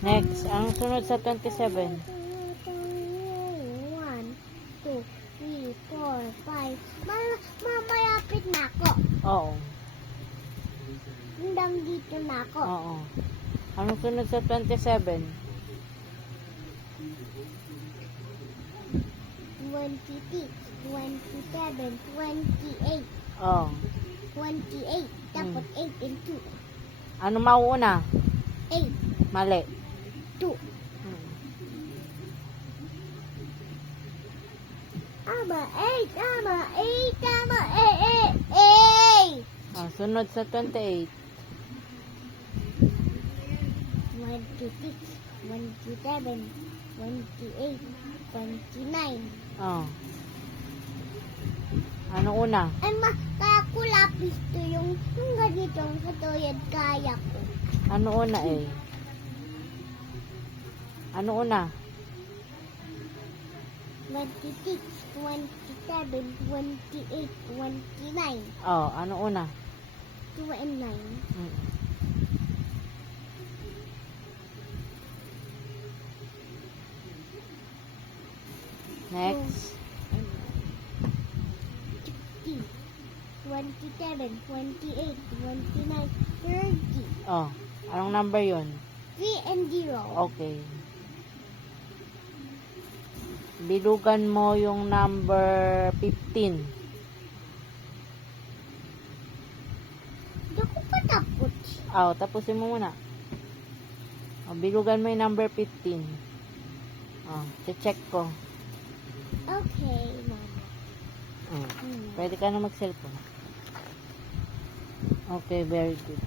Next, ang sunod sa 27. 1, 2, 3, 4, 5. Malapit na ako. Oo. Hanggang dito na ako. Oo. Ang sunod sa 27. 26, 27, 28. Oo. 28. Dapat 8 and 2. Ano mauuna? 8, Mali. 2. Tama, 8. Tama, 8. Tama, 8. Sunod sa 28. 26, 27, 28, 29. Oh. Ano una? Ay, kaya ko lapis to yung ganitong katuyad kaya ko. Ano una eh? Ano una? 26, 27, 28, 29. Oh, ano una? 2 and 9. Mm. Next. 60, 27, 28, 29, 30. Oh, anong number yun? 3 and 0. Okay. Bilugan mo yung number 15. Hindi ko patapos. Oh, tapusin mo muna. Oh, bilugan mo yung number 15. Oh, check ko. Okay, Mama. Pwede ka na mag-cellphone. Okay, very good.